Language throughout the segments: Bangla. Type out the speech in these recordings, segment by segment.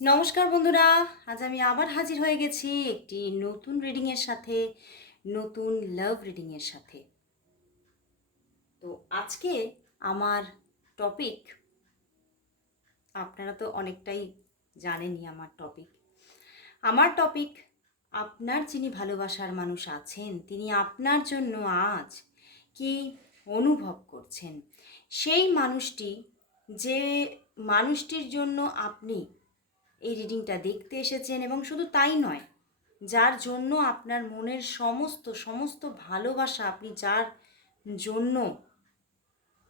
নমস্কার বন্ধুরা, আজ আমি আবার হাজির হয়ে গেছি একটি নতুন রিডিংয়ের সাথে, নতুন লাভ রিডিংয়ের সাথে। তো আজকে আমার টপিক আপনারা তো অনেকটাই জানেনই আমার টপিক আমার টপিক আপনার যিনি ভালোবাসার মানুষ আছেন, তিনি আপনার জন্য আজ কি অনুভব করছেন? সেই মানুষটি, যে মানুষটির জন্য আপনি এই রিডিংটা দেখতে এসেছেন এবং শুধু তাই নয়, যার জন্য আপনার মনের সমস্ত সমস্ত ভালোবাসা আপনি যার জন্য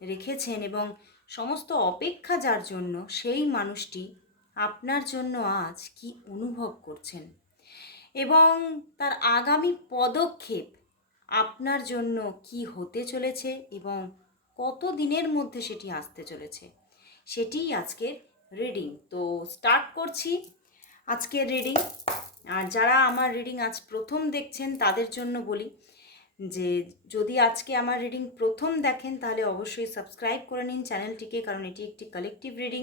রেখেছেন এবং সমস্ত অপেক্ষা যার জন্য, সেই মানুষটি আপনার জন্য আজ কি অনুভব করছেন? এবং তার আগামী পদক্ষেপ আপনার জন্য কি হতে চলেছে এবং কত দিনের মধ্যে সেটি আসতে চলেছে? সেটিই আজকের রিডিং তো স্টার্ট করছি আজকের রিডিং আর যারা আমার রিডিং আজ প্রথম দেখছেন, তাদের জন্য বলি যে, যদি আজকে আমার রিডিং প্রথম দেখেন, তাহলে অবশ্যই সাবস্ক্রাইব করে নিন চ্যানেলটিকে কারণ এটি একটি কালেকটিভ রিডিং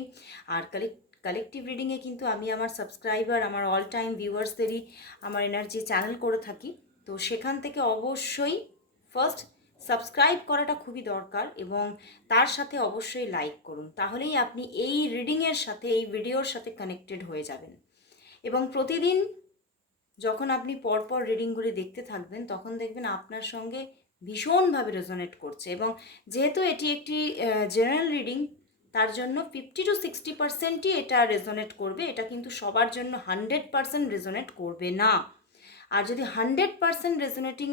আর কালেক্ট কালেকটিভ রিডিংয়ে কিন্তু আমি আমার সাবস্ক্রাইবার আমার অল টাইম ভিউয়ার্সদেরই আমার এনার্জি চ্যানেল করে থাকি। তো সেখান থেকে অবশ্যই ফার্স্ট সাবস্ক্রাইব করাটা খুবই দরকার এবং তার সাথে অবশ্যই লাইক করুন। তাহলেই আপনি এই রিডিংয়ের সাথে, এই ভিডিওর সাথে কানেক্টেড হয়ে যাবেন। এবং প্রতিদিন যখন আপনি পরপর রিডিংগুলি দেখতে থাকবেন, তখন দেখবেন আপনার সঙ্গে ভীষণভাবে রেজোনেট করছে এবং যেহেতু এটি একটি জেনারেল রিডিং তার জন্য ফিফটি টু সিক্সটি পার্সেন্টই এটা রেজোনেট করবে। এটা কিন্তু সবার জন্য হান্ড্রেড পার্সেন্ট রেজোনেট করবে না। আর যদি হান্ড্রেড পার্সেন্ট রেজোনেটিং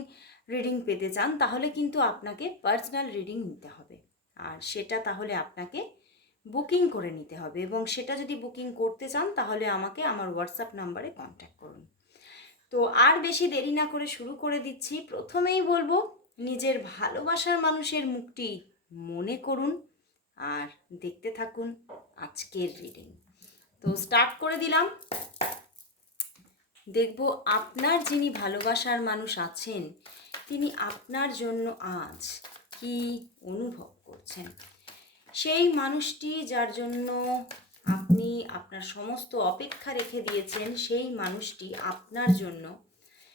রিডিং পেতে চান, তাহলে কিন্তু আপনাকে পার্সোনাল রিডিং নিতে হবে। আর সেটা তাহলে আপনাকে বুকিং করে নিতে হবে এবং সেটা যদি বুকিং করতে চান, তাহলে আমাকে আমার হোয়াটসঅ্যাপ নাম্বারে কন্ট্যাক্ট করুন। তো আর বেশি দেরি না করে শুরু করে দিচ্ছি। প্রথমেই বলব, নিজের ভালোবাসার মানুষের মুখটি মনে করুন আর দেখতে থাকুন আজকের রিডিং তো স্টার্ট করে দিলাম। দেখব আপনার যিনি ভালোবাসার মানুষ আছেন, তিনি আপনার জন্য আজ কি অনুভব করছেন? সেই মানুষটি যার জন্য আপনি আপনার সমস্ত অপেক্ষা রেখে দিয়েছেন, সেই মানুষটি আপনার জন্য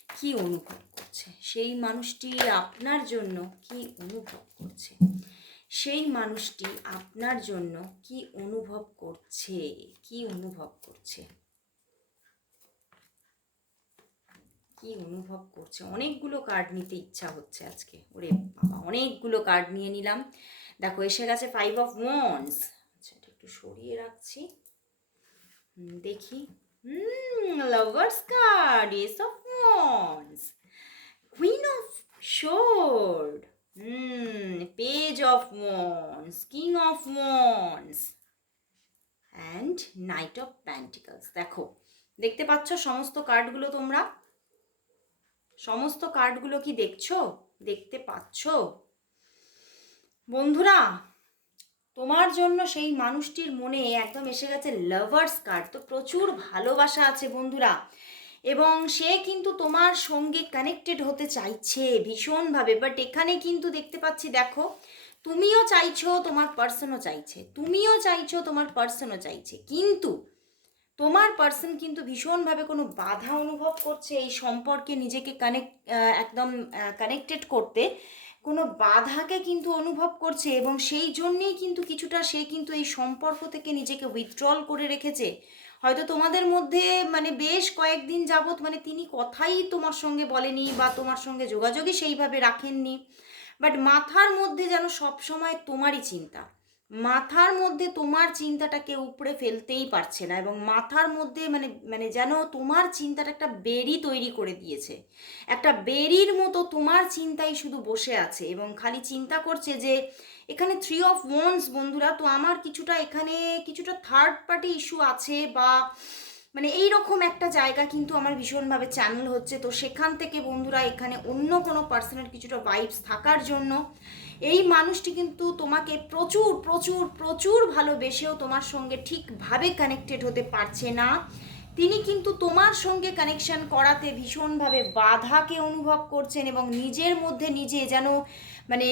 কি অনুভব করছে? সেই মানুষটি আপনার জন্য কি অনুভব করছে? সেই মানুষটি আপনার জন্য কি অনুভব করছে? কি অনুভব করছে? কি অনুভব করছে? অনেকগুলো কার্ড নিতে ইচ্ছা হচ্ছে আজকে। ওরে বাবা, অনেকগুলো কার্ড নিয়ে নিলাম। দেখো, এসে গেছে ফাইভ অফ ওয়ান্স আচ্ছা একটু সরিয়ে রাখছি। দেখি। Lovers card ace of wands queen of swords page of wands king of wands and knight of pentacles দেখো, দেখতে পাচ্ছ সমস্ত কার্ডগুলো তোমরা? সমস্ত কার্ডগুলো কি দেখছ? দেখতে পাচ্ছ? বন্ধুরা, তোমার জন্য সেই মানুষটির মনে একদম এসে গেছে লাভার্স কার্ড তো প্রচুর ভালোবাসা আছে বন্ধুরা। এবং সে কিন্তু তোমার সঙ্গে কানেক্টেড হতে চাইছে ভীষণভাবে। বাট এখানে কিন্তু দেখতে পাচ্ছি, দেখো, তুমিও চাইছো তোমার পার্সনও চাইছে। তুমিও চাইছো তোমার পার্সনও চাইছে। কিন্তু তোমার পার্সন কিন্তু ভীষণভাবে কোনো বাধা অনুভব করছে এই সম্পর্কে নিজেকে কানেক্ট একদম কানেক্টেড করতে। কোনো বাধাকে কিন্তু অনুভব করছে এবং সেই জন্যেই কিন্তু কিছুটা সে কিন্তু এই সম্পর্ক থেকে নিজেকে উইথড্রল করে রেখেছে। হয়তো তোমাদের মধ্যে মানে বেশ কয়েকদিন যাবৎ মানে তিনি কথাই তোমার সঙ্গে বলেনি বা তোমার সঙ্গে যোগাযোগই সেইভাবে রাখেননি। বাট মাথার মধ্যে যেন সবসময় তোমারই চিন্তা। মাথার মধ্যে তোমার চিন্তাটাকে উপড়ে ফেলতেই পারছে না এবং মাথার মধ্যে মানে মানে যেন তোমার চিন্তাটা একটা বেরি তৈরি করে দিয়েছে। একটা বেরির মতো তোমার চিন্তাই শুধু বসে আছে এবং খালি চিন্তা করছে যে, এখানে থ্রি অফ ওয়ান্স বন্ধুরা, তো আমার কিছুটা এখানে কিছুটা থার্ড পার্টি ইস্যু আছে বা মানে এই রকম একটা জায়গা কিন্তু আমার ভীষণভাবে চ্যানেল হচ্ছে। তো সেখান থেকে বন্ধুরা এখানে অন্য কোনো পার্সনের কিছুটা ভাইবস থাকার জন্য এই মানুষটি কিন্তু তোমাকে প্রচুর প্রচুর প্রচুর ভালোবেসেও তোমার সঙ্গে ঠিকভাবে কানেক্টেড হতে পারছে না। তিনি কিন্তু তোমার সঙ্গে কানেকশন করাতে ভীষণভাবে বাধাকে অনুভব করছেন এবং নিজের মধ্যে নিজে যেন মানে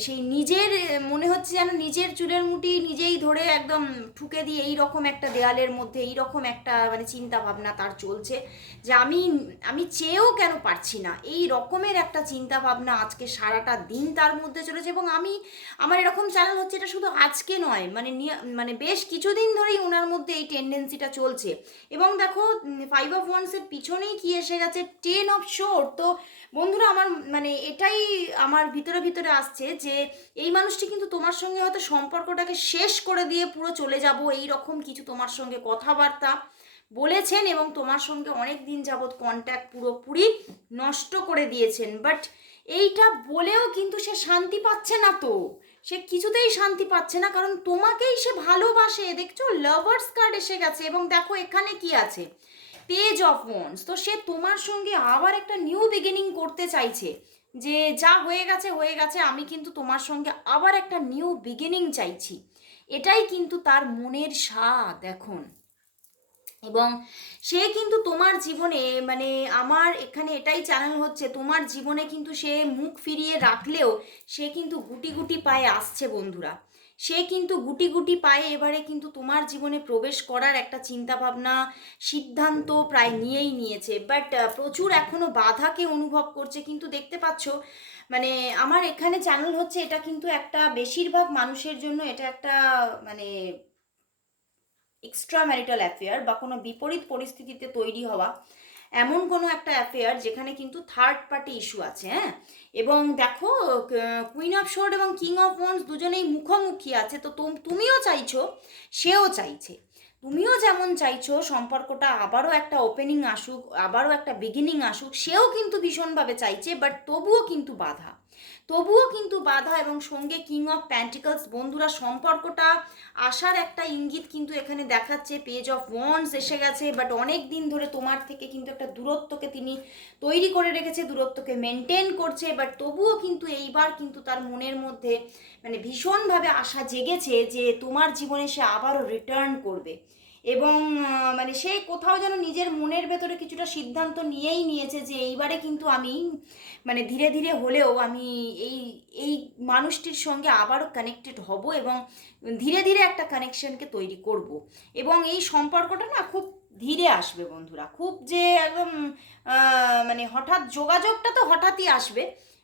সেই নিজের, মনে হচ্ছে যেন নিজের চুলের মুঠি নিজেই ধরে একদম ঠুকে দিয়ে এই রকম একটা দেয়ালের মধ্যে এই রকম একটা মানে চিন্তা ভাবনা তার চলছে যে আমি আমি চেয়েও কেন পারছি না? এই রকমের একটা চিন্তা ভাবনা আজকে সারাটা দিন তার মধ্যে চলেছে এবং আমি, আমার এরকম চ্যানেল হচ্ছে এটা শুধু আজকে নয় মানে মানে বেশ কিছুদিন ধরেই ওনার মধ্যে এই টেন্ডেন্সিটা চলছে এবং দেখো ফাইভ অফ ওয়ান্সের পিছনেই কি এসে গেছে? টেন অফ শোর তো বন্ধুরা, আমার মানে এটাই আমার ভিতরে ভিতরে আসছে যে এই মানুষটি কিন্তু তোমার সঙ্গে হয়তো সম্পর্কটাকে শেষ করে দিয়ে পুরো চলে যাব এই রকম কিছু তোমার সঙ্গে কথাবার্তা। বলেছেন এবং তোমার সঙ্গে অনেক দিন যাবৎ কন্ট্যাক্ট পুরোপুরি নষ্ট করে দিয়েছেন। বাট এইটা বলেও কিন্তু সে শান্তি পাচ্ছে না তো। সে কিছুতেই শান্তি পাচ্ছে না, কারণ তোমাকেই সে ভালোবাসে। দেখছ লাভার্স কার্ড এসে গেছে এবং দেখো এখানে কি আছে। পেজ অফ ওয়ান্স তো সে তোমার সঙ্গে আবার একটা নিউ বিগিনিং করতে চাইছে। যে যা হয়ে গেছে হয়ে গেছে, আমি কিন্তু তোমার সঙ্গে আবার একটা নিউ বিগিনিং চাইছি। এটাই কিন্তু তার মনের স্বাদ এখন। এবং সে কিন্তু তোমার জীবনে মানে আমার এখানে এটাই চ্যানেল হচ্ছে, তোমার জীবনে কিন্তু সে মুখ ফিরিয়ে রাখলেও সে কিন্তু গুটি গুটি পায়ে আসছে বন্ধুরা। সে কিন্তু গুটি গুটি পায়ে এবারে কিন্তু তোমার জীবনে প্রবেশ করার একটা চিন্তা ভাবনা সিদ্ধান্ত প্রায় নিয়েই নিয়েছে। বাট প্রচুর এখনও বাধাকে অনুভব করছে। কিন্তু দেখতে পাচ্ছ মানে আমার এখানে চ্যানেল হচ্ছে, এটা কিন্তু একটা বেশিরভাগ মানুষের জন্য এটা একটা মানে এক্সট্রা ম্যারিটাল অ্যাফেয়ার বা কোনো বিপরীত পরিস্থিতিতে তৈরি হওয়া, এমন কোনো একটা অ্যাফেয়ার যেখানে কিন্তু থার্ড পার্টি ইস্যু আছে হ্যাঁ? এবং দেখো কুইন অফ শোর্ড এবং কিং অফ ওয়ান্স দুজনেই মুখোমুখি আছে, তো তুমিও চাইছো, সেও চাইছে। তুমিও যেমন চাইছো, সম্পর্কটা আবারও একটা ওপেনিং আসুক, আবারও একটা বিগিনিং আসুক, সেও কিন্তু ভীষণভাবে চাইছে বাট তবুও কিন্তু বাধা। তবুও কিন্তু বাধা এবং সঙ্গে কিং অফ প্যান্টিকলস বন্ধুরা সম্পর্কটা আসার একটা ইঙ্গিত কিন্তু এখানে দেখাচ্ছে। পেজ অফ ওয়ান্স এসে গেছে বাট অনেক দিন ধরে তোমার থেকে কিন্তু একটা দূরত্বকে তিনি তৈরি করে রেখেছে, দূরত্বকে মেনটেন করছে বাট তবুও কিন্তু এইবার কিন্তু তার মনের মধ্যে মানে ভীষণভাবে আশা জেগেছে যে তোমার জীবনে সে আবারও রিটার্ন করবে। এবং মানে সে কোথাও যেন নিজের মনের ভেতরে কিছুটা সিদ্ধান্ত নিয়েই নিয়েছে যে এইবারে কিন্তু আমি মানে ধীরে ধীরে হলেও আমি এই এই মানুষটির সঙ্গে আবারও কানেক্টেড হব এবং ধীরে ধীরে একটা কানেকশনকে তৈরি করব। এবং এই সম্পর্কটা না খুব ধীরে আসবে বন্ধুরা। খুব যে একদম মানে হঠাৎ যোগাযোগটা তো হঠাৎই আসবে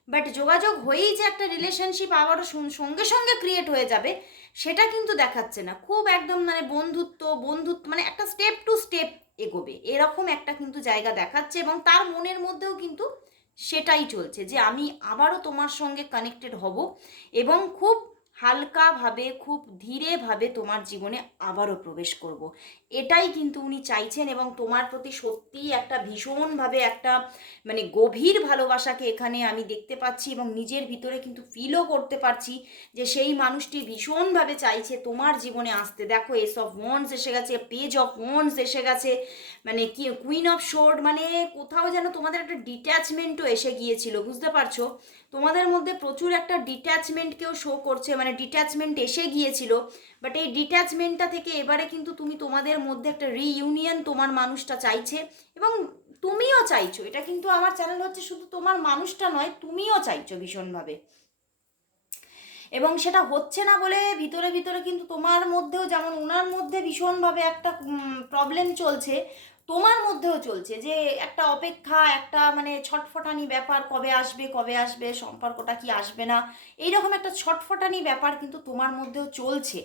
বাট যোগাযোগ হয়েই যে একটা রিলেশনশিপ আবারও সঙ্গে সঙ্গে ক্রিয়েট হয়ে যাবে সেটা কিন্তু দেখাচ্ছে না। খুব একদম মানে বন্ধুত্ব বন্ধুত্ব মানে একটা স্টেপ টু স্টেপ এগোবে। এরকম একটা কিন্তু জায়গা দেখাচ্ছে এবং তার মনের মধ্যেও কিন্তু সেটাই চলছে যে আমি আবারও তোমার সঙ্গে কানেক্টেড হব এবং খুব হালকাভাবে, খুব ধীরেভাবে তোমার জীবনে আবারও প্রবেশ করব। এটাই কিন্তু উনি চাইছেন এবং তোমার প্রতি সত্যিই একটা ভীষণভাবে একটা মানে গভীর ভালোবাসাকে এখানে আমি দেখতে পাচ্ছি এবং নিজের ভিতরে কিন্তু ফিলও করতে পারছি যে সেই মানুষটি ভীষণভাবে চাইছে তোমার জীবনে আসতে দেখো এস অফ ওয়ান্স এসে গেছে পেজ অফ ওয়ান্স এসে গেছে মানে কি কুইন অফ শোর্ড মানে কোথাও যেন তোমাদের একটা ডিট্যাচমেন্টও এসে গিয়েছিল, বুঝতে পারছ তোমাদের মধ্যে প্রচুর একটা ডিট্যাচমেন্টকেও শো করছে মানে ডিট্যাচমেন্ট এসে গিয়েছিল বাট এই ডিট্যাচমেন্টটা থেকে এবারে কিন্তু তুমি তোমাদের মধ্যে একটা রিইউনিয়ন তোমার মানুষটা চাইছে এবং তুমিও চাইছো। এটা কিন্তু আমার চ্যানেল হচ্ছে শুধু তোমার মানুষটা নয়, তুমিও চাইছো ভীষণভাবে। এবং সেটা হচ্ছে না বলে ভিতরে ভিতরে কিন্তু তোমার মধ্যেও যেমন ওনার মধ্যে ভীষণভাবে একটা প্রবলেম চলছে তোমার মধ্যেও চলছে যে একটা অপেক্ষা, একটা মানে ছটফটানি ব্যাপার কবে আসবে কবে আসবে, সম্পর্কটা কি আসবে না, এইরকম একটা ছটফটানি ব্যাপার কিন্তু তোমার মধ্যেও চলছে।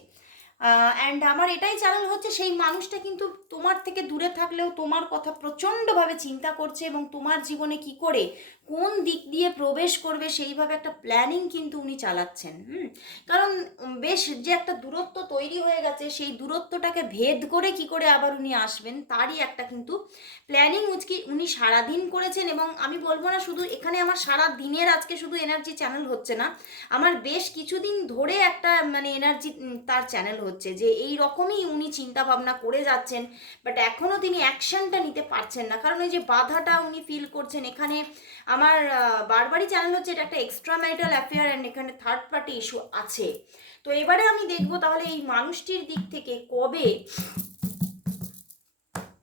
অ্যান্ড আমার এটাই চ্যানেল হচ্ছে সেই মানুষটা কিন্তু তোমার থেকে দূরে থাকলেও তোমার কথা প্রচণ্ডভাবে চিন্তা করছে এবং তোমার জীবনে কি করে কোন দিক দিয়ে প্রবেশ করবে সেইভাবে একটা প্ল্যানিং কিন্তু উনি চালাচ্ছেন, হুম? কারণ বেশ যে একটা দূরত্ব তৈরি হয়ে গেছে, সেই দূরত্বটাকে ভেদ করে কি করে আবার উনি আসবেন, তারই একটা কিন্তু প্ল্যানিং উচকি উনি সারাদিন করেছেন এবং আমি বলব না শুধু এখানে আমার সারা দিনের আজকে শুধু এনার্জি চ্যানেল হচ্ছে না, আমার বেশ কিছুদিন ধরে একটা মানে এনার্জি তার চ্যানেল হচ্ছে যে এই রকমই উনি চিন্তা ভাবনা করে যাচ্ছেন বাট এখনও তিনি অ্যাকশনটা নিতে পারছেন না, কারণ ওই যে বাধাটা উনি ফিল করছেন এখানে আমার বারবারই চ্যানেল হচ্ছে এটা একটা এক্সট্রা ম্যারিটাল অ্যাফেয়ার অ্যান্ড এখানে থার্ড পার্টি ইস্যু আছে। তো এবারে আমি দেখব তাহলে এই মানুষটির দিক থেকে কবে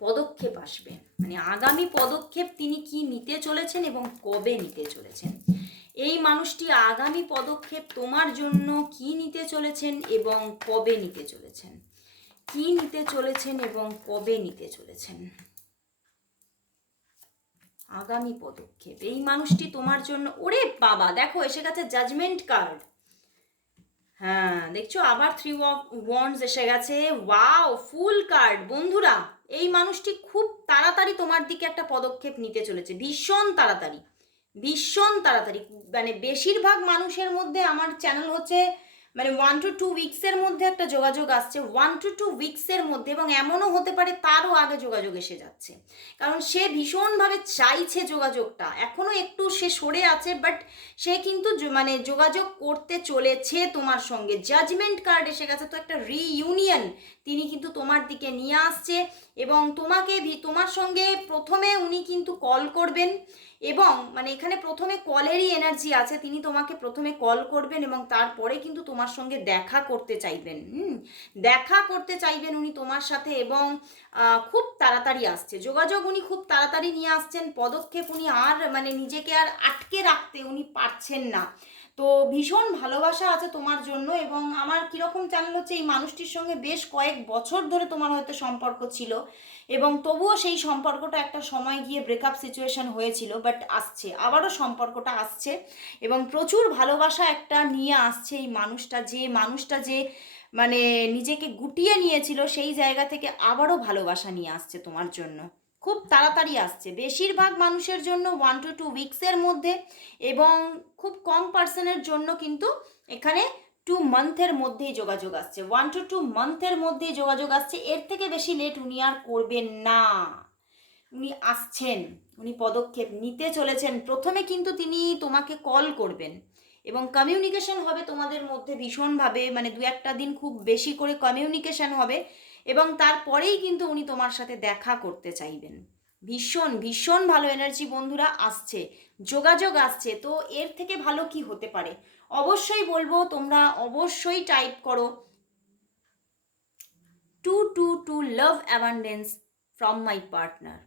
পদক্ষেপ আসবে। মানে আগামী পদক্ষেপ তিনি কি নিতে চলেছেন এবং কবে নিতে চলেছেন? এই মানুষটি আগামী পদক্ষেপ তোমার জন্য কি নিতে চলেছেন এবং কবে নিতে চলেছেন? কি নিতে চলেছেন এবং কবে নিতে চলেছেন? আগামী পদক্ষেপ। এই মানুষটি তোমার জন্য, ওরে বাবা, দেখো, এসে গেছে জাজমেন্ট কার্ড হ্যাঁ দেখছ, আবার থ্রি ওয়ান্ডস এসে গেছে। ওয়াও ফুল কার্ড বন্ধুরা, এই মানুষটি খুব তাড়াতাড়ি তোমার দিকে একটা পদক্ষেপ নিতে চলেছে। ভীষণ তাড়াতাড়ি। ভীষণ তাড়াতাড়ি। মানে বেশিরভাগ মানুষের মধ্যে আমার চ্যানেল হচ্ছে মানে ওয়ান টু টু উইকসের মধ্যে একটা যোগাযোগ আসছে ওয়ান টু টু উইকসের মধ্যে এবং এমনও হতে পারে তারও আগে যোগাযোগ এসে যাচ্ছে। কারণ সে ভীষণভাবে চাইছে যোগাযোগটা এখনও একটু সে সরে আছে বাট সে কিন্তু মানে যোগাযোগ করতে চলেছে তোমার সঙ্গে। জাজমেন্ট কার্ড এসে গেছে, তো একটা রিইউনিয়ন তিনি কিন্তু তোমার দিকে নিয়ে আসছে এবং তোমাকে তোমার সঙ্গে প্রথমে উনি কিন্তু কল করবেন এবং মানে এখানে প্রথমে কলেরই এনার্জি আছে, তিনি তোমাকে প্রথমে কল করবেন এবং তারপরে কিন্তু তোমার সঙ্গে দেখা করতে চাইবেন, হুম? দেখা করতে চাইবেন উনি তোমার সাথে এবং খুব তাড়াতাড়ি আসছে। যোগাযোগ উনি খুব তাড়াতাড়ি নিয়ে আসছেন। পদক্ষেপ উনি আর মানে নিজেকে আর আটকে রাখতে উনি পারছেন না। তো ভীষণ ভালোবাসা আছে তোমার জন্য এবং আমার কীরকম চ্যানেল হচ্ছে এই মানুষটির সঙ্গে বেশ কয়েক বছর ধরে তোমার হয়তো সম্পর্ক ছিল এবং তবুও সেই সম্পর্কটা একটা সময় গিয়ে ব্রেকআপ সিচুয়েশন হয়েছিল বাট আসছে, আবারও সম্পর্কটা আসছে এবং প্রচুর ভালোবাসা একটা নিয়ে আসছে এই মানুষটা, যে মানুষটা যে মানে নিজেকে গুটিয়ে নিয়েছিল সেই জায়গা থেকে আবারও ভালোবাসা নিয়ে আসছে তোমার জন্য। খুব তাড়াতাড়ি আসছে। বেশিরভাগ মানুষের জন্য ওয়ান টু টু উইকসের মধ্যে এবং খুব কম পার্সনের জন্য কিন্তু এখানে টু মান্থের মধ্যেই যোগাযোগ আসছে। ওয়ান টু টু মান্থের মধ্যেই যোগাযোগ আসছে। এর থেকে বেশি লেট উনি আর করবেন না। উনি আসছেন, উনি পদক্ষেপ নিতে চলেছেন। প্রথমে কিন্তু তিনি তোমাকে কল করবেন এবং কমিউনিকেশন হবে তোমাদের মধ্যে ভীষণভাবে। মানে দু একটা দিন খুব বেশি করে কমিউনিকেশন হবে। এবং তারপরেই কিন্তু উনি তোমার সাথে দেখা করতে চাইবেন। ভীষণ ভীষণ ভালো এনার্জি বন্ধুরা আসছে, যোগাযোগ আসছে। তো এর থেকে ভালো কি হতে পারে? অবশ্যই বলব, তোমরা অবশ্যই টাইপ করো two two two love abundance from my partner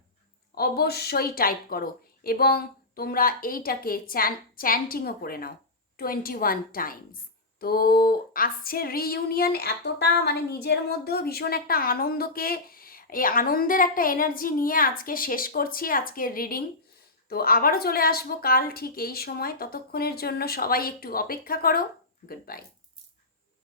অবশ্যই টাইপ করো এবং তোমরা এইটাকে চ্যান চ্যান্টিংও করে নাও টোয়েন্টি ওয়ান টাইমস তো আসছে রিইউনিয়ন এতটা মানে নিজের মধ্যেও ভীষণ একটা আনন্দকে, এই আনন্দের একটা এনার্জি নিয়ে আজকে শেষ করছি আজকের রিডিং তো আবারও চলে আসব কাল ঠিক এই সময়। ততক্ষণের জন্য সবাই একটু অপেক্ষা করো। Good bye